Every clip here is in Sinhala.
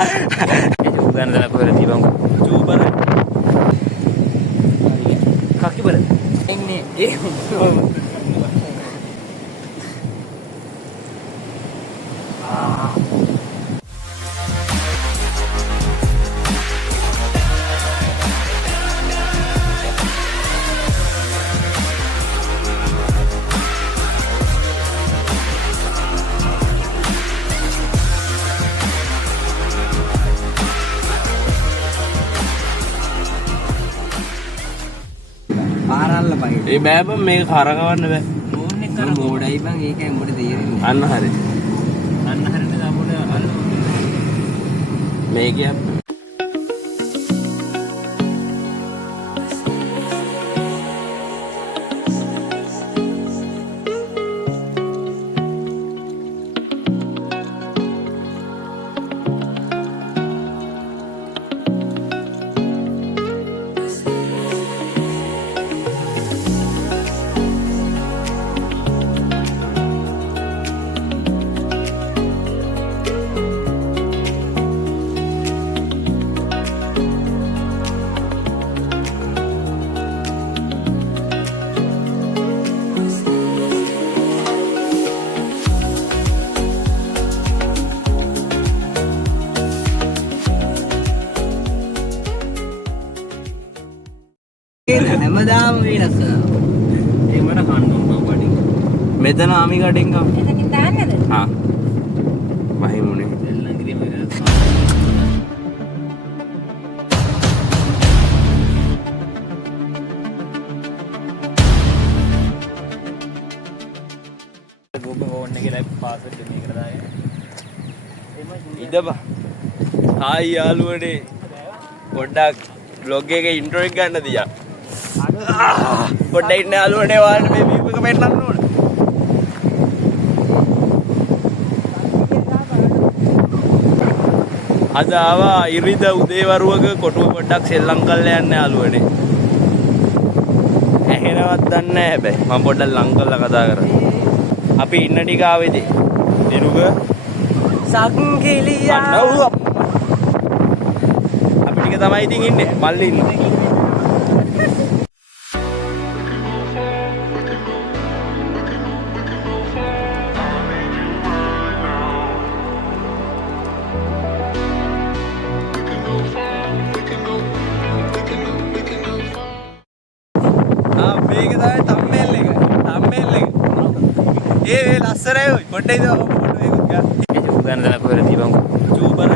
bukan dalam berarti bang. Coba lah. Kaki berat. Ini. පාරල්ල පයි. ඒ බෑ බං මේක කරකවන්න බෑ. ඕන් එක කර මොඩයි බං ඒකයි උඹට තේරෙන්නේ. අන්න හරි. අන්න හරියට අපුණ අල්ල. මේක යන්න. හැමදාම වෙනස් වෙනවා. ඒ මට කන්න ඕන බඩින්. මෙතන ආමි කටින් ගම. එතනින් දාන්නද? හා. වහිමුනේ. දෙල්ලන්ගිරි වෙනස්. ඔබ ඕන් එකේ පාස්වර්ඩ් එක මේකට දාගෙන. ඉදපා. හායි යාළුවනේ. පොඩ්ඩක් vlog එකේ intro එක ගන්න දියා. පොඩ්ඩක් ඉන්න යාළුවනේ ඔයාලට මේ view එක පෙන්නන්න ඕන. අද ආවා ඉරිද උදේවරුවක කොටුව පොඩ්ඩක් සෙල්ලම් කරලා යන්න යාළුවනේ. ඇහෙනවත් දන්නේ නැහැ හැබැයි. මම පොඩ්ඩක් ලං කරලා කතා කරා. අපි ඉන්න ටික ආවේද? දිනුක සංකිලියා. අන්නව. අපි ටික තමයි ඉතින් ඉන්නේ. මල්ලි ඉන්නේ. මේක තමයි thumbnail එක. thumbnail එක. ඒ ලස්සනයි ඔය. පොඩ්ඩක් ඉතින් ෆොටෝ එකක් ගන්න. ඒක උගන්න දාලා කොහෙද තිබං. චූබර.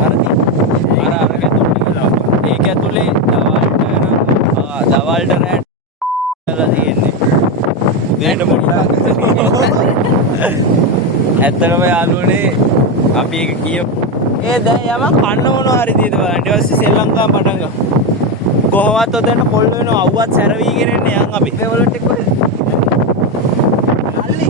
හරිද? අර ඇතුළේ ලාව. ඒක ඇතුලේ දවල්ට රැට් ලා තියෙන්නේ. උදේට පොඩ්ඩක්. ඇත්තටම යාළුවනේ අපි ඒක කියමු. ඒ දැන් යම කන්න මොනවා හරි දීද බලන්න. ඊට පස්සේ ශ්‍රී ලංකාව පටන් ගමු. කොහොමවත් ඔතන පොල් වෙනවා අවුවත් සැරවීගෙන එන්නේ යන් අපි. මේ වලට එක්ක කොහෙද? අල්ලි.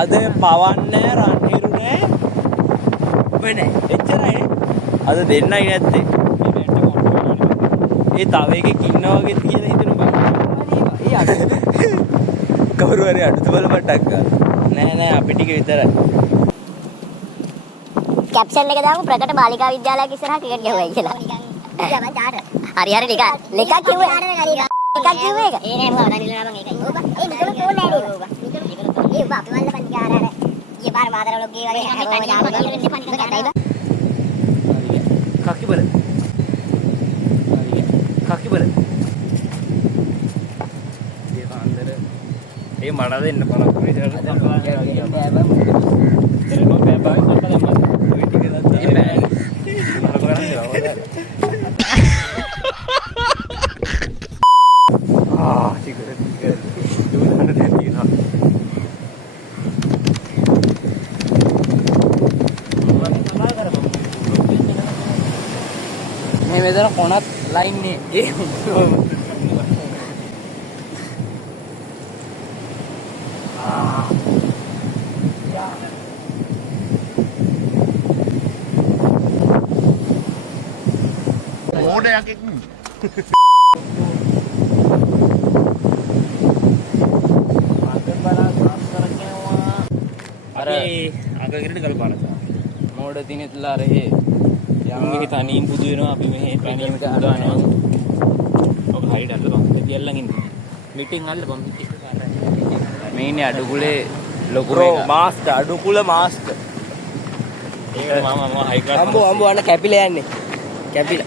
අද පවන්නේ රන්හිරු නෑ. වෙන්නේ. එච්චරයි. අද දෙන්නයි නැත්තේ. ඒ තව එකෙක් ඉන්නා වගේ කියලා හිතනවා බං. ඒ අඩ. කවුරු හරි අඩුත බලපටක් ගන්න. නෑ නෑ අපි ටික විතරයි. කැප්ෂන් එක දාමු ප්‍රකට බාලිකා විද්‍යාලයක් ඉස්සරහා ක්‍රිකට් ගැහුවයි කියලා. හරි හරි ලිකා. ලිකා කිව්වේ. ලිකා කිව්වේ ඒක. ඒ නෑ මම අනිල් නම ඒකයි. ඔබ ඒ නිකල ෆෝන් නෑ නේද ඔබ. ඒ ඔබ අපි වල්ල පන්තිකාර අර. ඊයේ පාර මාතර වලක් ගේ වගේ හැමෝම දාම දෙන්න පන්තිකාරයි බා. කක්කි බල. කක්කි බල. ඒ කාන්දර ඒ මඩ දෙන්න බලන්න. මේ මෙතන කොනත් ලයින් නේ. ඒ ඕඩයක් මාතන් බලන්න. අගකට කල් පාරස මෝඩ දිනෙත්ලා රෙහි යන්ගේ තනින් පුදු වෙනවා අපි මෙහෙ පැනීමට හදනවා ඔක හරියට අල්ලපන් දෙවියල්ලන් ඉන්නේ මීටින් අල්ලපන් මේ ඉන්නේ අඩුකුලේ ලොකු බ්‍රෝ එක. මාස්ටර් අඩුකුල මාස්ටර් ඒක මම හයි ක්ලාස් අම්බෝ අන්න කැපිලා යන්නේ කැපිලා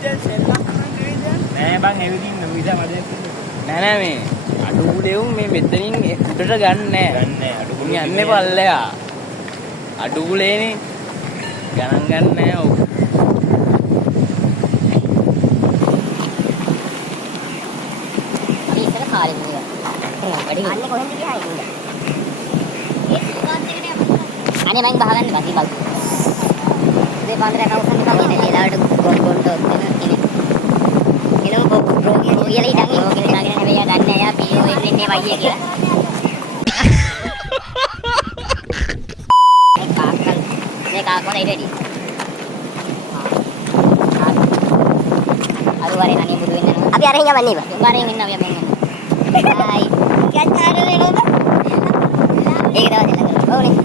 නෑ බං එවිදින් නොවිදා මදේ නෑ මේ අඩුකුලේ උන් මේ මෙතනින් උඩට ගන්න නෑ ගන්නෑ අඩුකුල යන්නේ පල්ලෙයා අඩුකුලේනේ ගණන් ගන්න නෑ ඔව් අපි ඉතල කාලේ ඉඳලා වැඩි අන්නේ කොහෙන්ද ගියා ඉන්න ඒ සිකාත් එකට අනේ මං බහගන්න බසි බල් මේ පාන්දර කවුසන් එකක් ඉන්නේ ලේලාවට ගොන්ඩොත් එනවා බ්‍රෝ කියලා ඉතින් ඉතාලගෙන හැබැයි ගන්න එයා පීෝ එන්නේ වයිය කියලා මේ කාකෝ නේ රෙඩි අර වරේ නනේ බුදු වෙන්න අපි අරගෙන යවන්නේ බා වරෙන් ඉන්න අපි යන්නේ හායි ගැටාර වෙනවද ඒක තමයි දෙන්න ඕනේ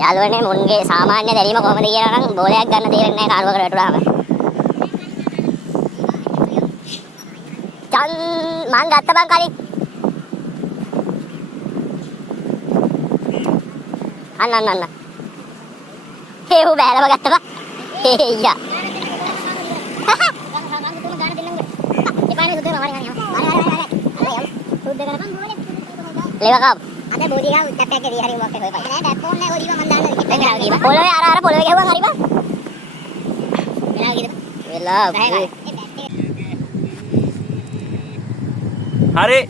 යාළුවනේ මුන්ගේ සාමාන්‍ය දැරීම කොහොමද කියලා නම් බෝලයක් ගන්න තේරෙන්නේ නැහැ කාරුවකට වැටුනාම. චන් මං ගත්ත බං කලින්. අන්න. හේ උ බෑලම ගත්ත බං. හේయ్యා. ලේවකම් ada bodi ka tapek ke di hari waktu hoy pai ada phone ne odi man dan kita ngara gi polowe ara polowe gehuwan hari ba mena gitu wela හරි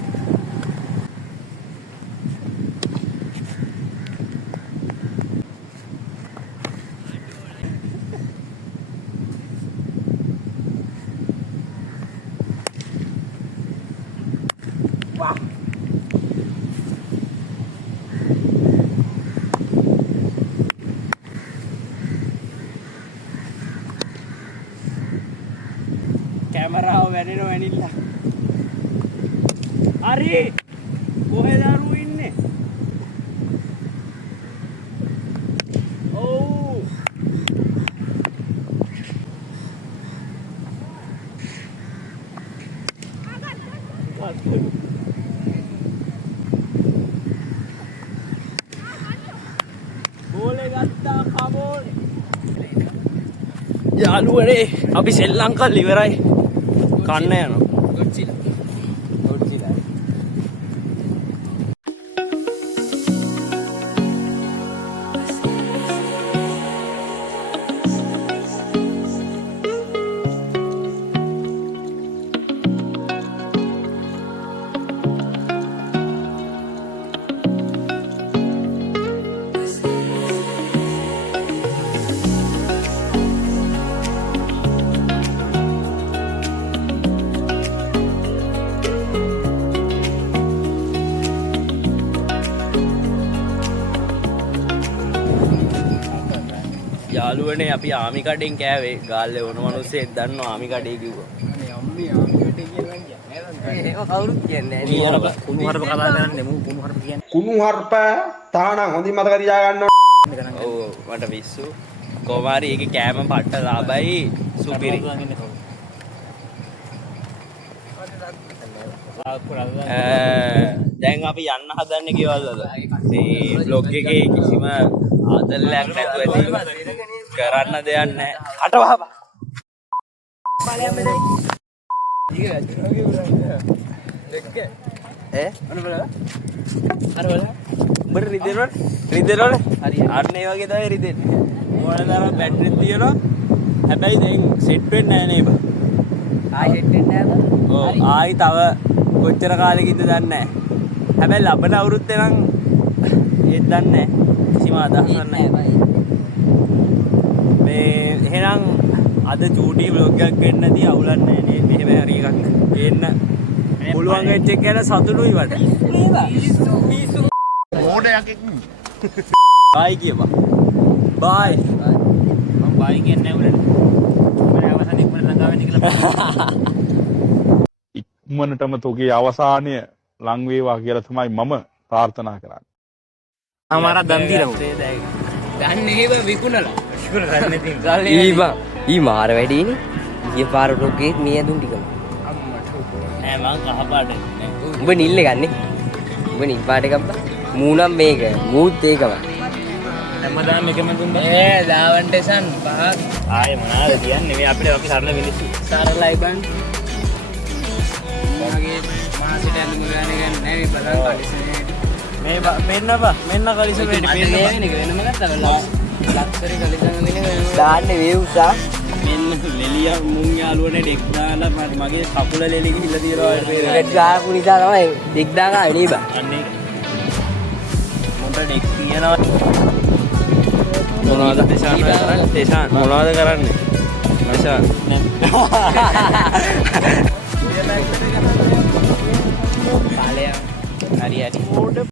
වා කැමරාව වැඩෙනව ඇනිලා හරි කොහෙද අරු ඉන්නේ ඔව් බෝලේ ගත්තා කමෝනේ යාළුවනේ අපි සෙල්ලම් කරලා ඉවරයි කන්න යනවා ගොඩ්සිලා යාළුවනේ අපි ආමි කඩෙන් කෑවේ ගාල්ලේ වුණ මිනිස්සෙක් දන්නවා ආමි කඩේ කිව්වා. අනේ අම්මේ ආමි කටේ කියලා කියන්නේ. ඒක කවුරුත් කියන්නේ නැහැ. කුණු හරප කතා කරන්නේ මු කුණු හරප කියන්නේ. කුණු හර්ප තානම් හොඳින් මතක තියා ගන්න ඔව් මට විශ්සු කොමාරි ඒකේ කෑම පට්ට ලාභයි සුපිරි. දැන් අපි යන්න හදන්නේ ගෙවල් වල. මේ බ්ලොග් එකේ කිසිම ආදල්ලයක් නැතුව ඇති කරන්න දෙයක් නැහැ. අට වහපන්. උඹට රිදෙනවද? අන්න ඒ වගේ තමයි රිදෙන්නේ. ඕන තරම් බැටරිත් තියෙනවා. හැබැයි දැන් සෙට් වෙන්නේ නැහැ නේ බා. ආයි හෙට් වෙන්නේ නැහැ. ඔව් ආයි තව කොච්චර කාලෙකින්ද දන්නේ නැහැ. හැබැයි ලබන අවුරුද්දේ නම් ඒත් දන්නේ නැහැ. කිසිම අදහසක් නැහැ. මේ එහෙනම් අද චූටි vlog එකක් වෙන්න නැති අවුලක් නැහැ නේ. මෙහෙම හරි එකක් ගේන්න පුළුවන් වෙච්ච එක ගැන සතුටුයි වට. ඕඩයක් බයි කියපන්. බයි. මම බයි කියන්නේ නැහැ උලට. මම අවසන් ඉක්මනට ළඟා වෙන්න කියලා. ඉක්මනටම තෝගේ අවසානය ලං වේවා කියලා තමයි මම ප්‍රාර්ථනා කරන්නේ. අමාරක් දන් දීලා. දන්නේ ඒව විකුණලා. විකුණලා දන්නේ තින්. ඊ මාර වැඩිනේ. ඊයේ පාර රොකේත් මේ දුන් ටිකම. නෑ මං කහ පාට නෑ. උඹ නිල් එකන්නේ. උඹ නිල් පාට එකක් බා. මූණම් මේක. මූත් ඒකම. හැමදාම එකම දුන්නා. දාවන්ටේසන් පහ. ආයේ මොනවාද කියන්නේ මේ අපිට අපි සරල මිනිස්සු. සරලයි බං. මගේ මාසිට ඇඳුම් ගන්න නැහැ මේ බලන් කලිසනේ. මේ මෙන්න කලිස වෙඩි වෙනම ගත්තා. ලක්ෂරි කලිසන් වෙන දාන්නේ වේවුසා. මෙන්න ලෙලිය මුං යාළුවනේ ඩෙක් දාලා මගේ කකුල ලෙලි ගිහිල්ලා තියෙනවා ඩෙක් ගාපු නිසා තමයි ඩෙක් දාගන්නේ නේ බා. අන්නේ මොන්ට ඩෙක් තියනවා මොනවද දේශාන් කරන්නේ? දේශාන් මොනවද කරන්නේ? මචං කාලය හරි හරි